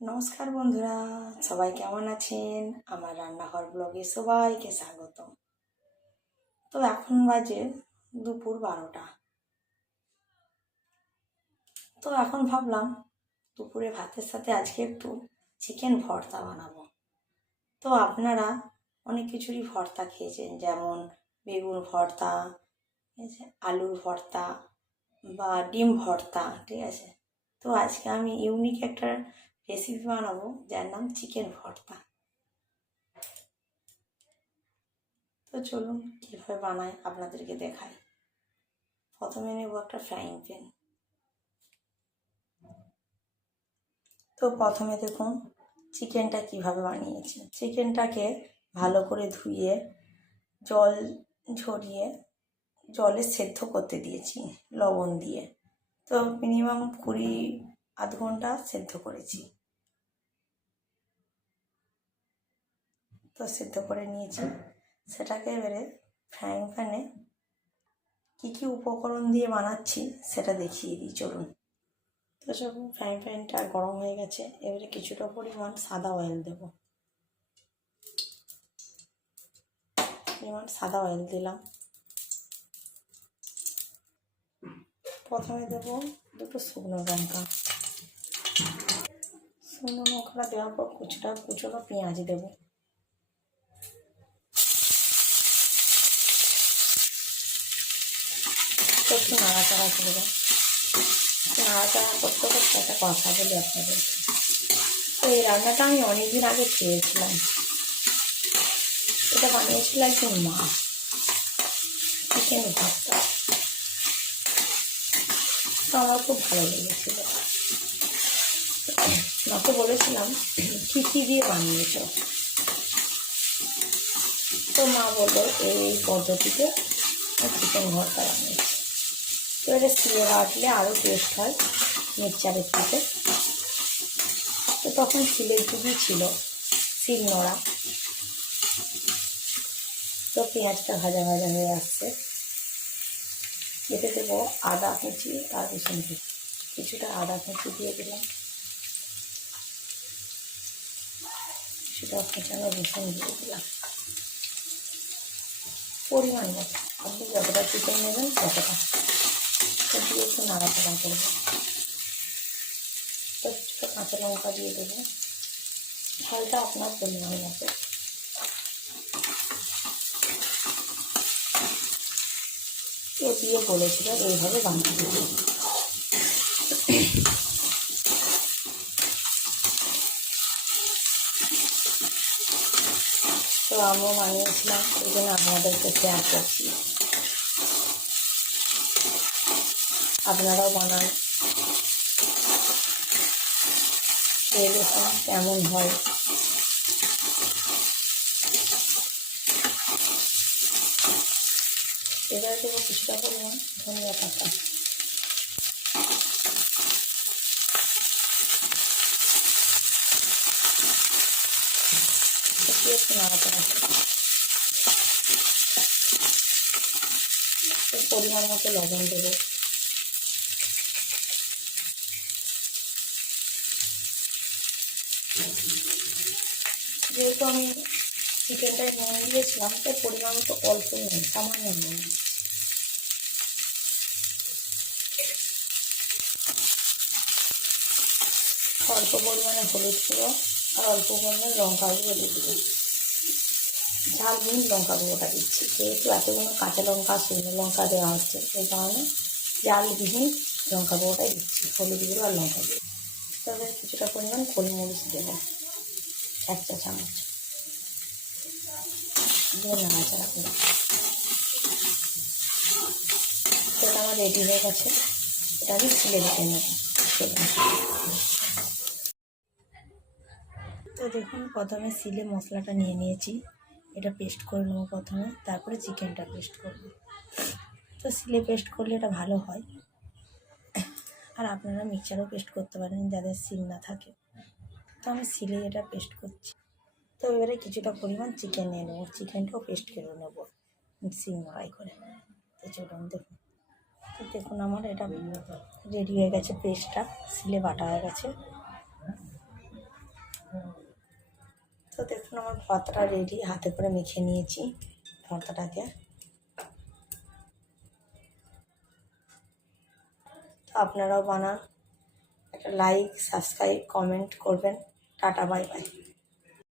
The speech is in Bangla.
নমস্কার বন্ধুরা, সবাই কেমন আছেন? আমার রান্নাঘর ব্লগে সবাইকে স্বাগতম। তো এখন বাজে দুপুর 12টা। তো এখন ভাবলাম দুপুরে ভাতের সাথে আজকে একটু চিকেন ভর্তা বানাবো। তো আপনারা অনেক কিছুরই ভর্তা খেয়েছেন, যেমন বেগুন ভর্তা, ঠিক আছে, আলুর ভর্তা বা ডিম ভর্তা, ঠিক আছে। তো আজকে আমি ইউনিক একটা রেসিপি বানাবো যার নাম চিকেন ভর্তা। তো চলুন কীভাবে বানায় আপনাদেরকে দেখাই। প্রথমে নেব একটা ফ্রাইং প্যান। তো প্রথমে দেখুন চিকেনটা কিভাবে বানিয়েছি। চিকেনটাকে ভালো করে ধুয়ে জল ঝরিয়ে জলে সেদ্ধ করতে দিয়েছি লবণ দিয়ে। তো মিনিমাম 20-আধ ঘন্টা সেদ্ধ করেছি। তো সেদ্ধ করে নিয়েছি, সেটাকে এবারে ফ্রাইং প্যানে কী কী উপকরণ দিয়ে বানাচ্ছি সেটা দেখিয়ে দিই, চলুন। তো যখন ফ্রাই প্যানটা গরম হয়ে গেছে, এবারে কিছুটা পরিমাণ সাদা অয়েল দেব। সাদা অয়েল দিলাম। প্রথমে দেব দুটো শুকনো লঙ্কা। শুকনো লঙ্কাটা দেওয়ার পর কুচনো পেঁয়াজ দেব। একটু নাড়াচাড়া করবো। নাড়াচাড়া করতে করতে একটা কথা বলি আপনাদের। তো এই রান্নাটা আমি অনেকদিন আগে খেয়েছিলাম। এটা বানিয়েছিল একজন মা, চিকেন ভর্তা। তো আমার খুব ভালো লেগেছিল। মাকে বলেছিলাম কী কী দিয়ে বানিয়েছ। তো মা বললো এই পদ্ধতিতে চিকেন ভর্তা বানিয়েছি। তো এটা শিলে বাটলে আরও টেস্ট হয় মিক্সচারের থেকে। তো তখন শিলের যুগই ছিল, শিল নোড়া। তো পেঁয়াজটা ভাজা ভাজা হয়ে আসছে, এতে দেবো আদা কুচি আর রসুন কুচি। কিছুটা আদা কুচি দিয়ে দিলাম, কিছুটা কুচানো রসুন দিয়ে দিলাম পরিমাণ মতো। আপনি যতটা চিকেন নেবেন ততটা। তো দিয়ে একটু নাড়াচাড়া করবো। তো কিছুটা কাঁচা লঙ্কা দিয়ে দেবো, ঝালটা আপনার পরিমাণ মতো। এ দিয়ে বলেছিল এইভাবে বানিয়ে দেবো। তো আমিও বানিয়েছিলাম, এই জন্য আপনাদেরকে শেয়ার করছি। আপনারাও বানান, খেয়ে দেখুন কেমন হয়। এবারে দেবো কিছুটা পরিমাণ ধনিয়া পাতা। একটু নাড়াচাড়া করবো। পরিমাণ মতো লবণ দেবো। যেহেতু আমি চিকেনটায় নুন দিয়েছিলাম, তাই পরিমাণ মতো অল্প নুন, সামান্য নুন। অল্প পরিমাণে হলুদ গুঁড়ো আর অল্প পরিমাণে লঙ্কা গুঁড়ো দিয়ে দেবো। ঝালবিহীন লঙ্কা গুঁড়োটা দিচ্ছি, যেহেতু এতগুলো কাঁচা লঙ্কা শুকনো লঙ্কা দেওয়া হচ্ছে, সেই কারণে ঝালবিহীন লঙ্কা গুঁড়োটাই দিচ্ছি, হলুদ গুঁড়ো আর লঙ্কা গুঁড়ো। তবে কিছুটা পরিমাণ গোলমরিচ দেবো, 1 চা চামচ দিয়ে নাড়াচাড়া করে। সেটা আমার রেডি হয়ে গেছে, এটা আমি ছিলে রেখে নেব। তো দেখুন প্রথমে সিলে মশলাটা নিয়ে নিয়েছি, এটা পেস্ট করে নেবো প্রথমে, তারপরে চিকেনটা পেস্ট করব। তো সিলে পেস্ট করলে এটা ভালো হয়, আর আপনারা মিক্সচারও পেস্ট করতে পারেন যাদের সিল না থাকে। তো আমি সিলে এটা পেস্ট করছি। তো এবারে কিছুটা পরিমাণ চিকেন নিয়ে নেবো, চিকেনটাও পেস্ট করে নেবো মিক্সিং নড়াই করে। তো চলুন দেখুন। তো দেখুন আমার এটা রেডি হয়ে গেছে, পেস্টটা সিলে বাটা হয়ে গেছে। তো দেখুন আমার ভর্তাটা রেডি, হাতে করে মেখে নিয়েছি ভর্তাটাকে। তো আপনারাও বানান, একটা লাইক সাবস্ক্রাইব কমেন্ট করবেন। Tata bye bye.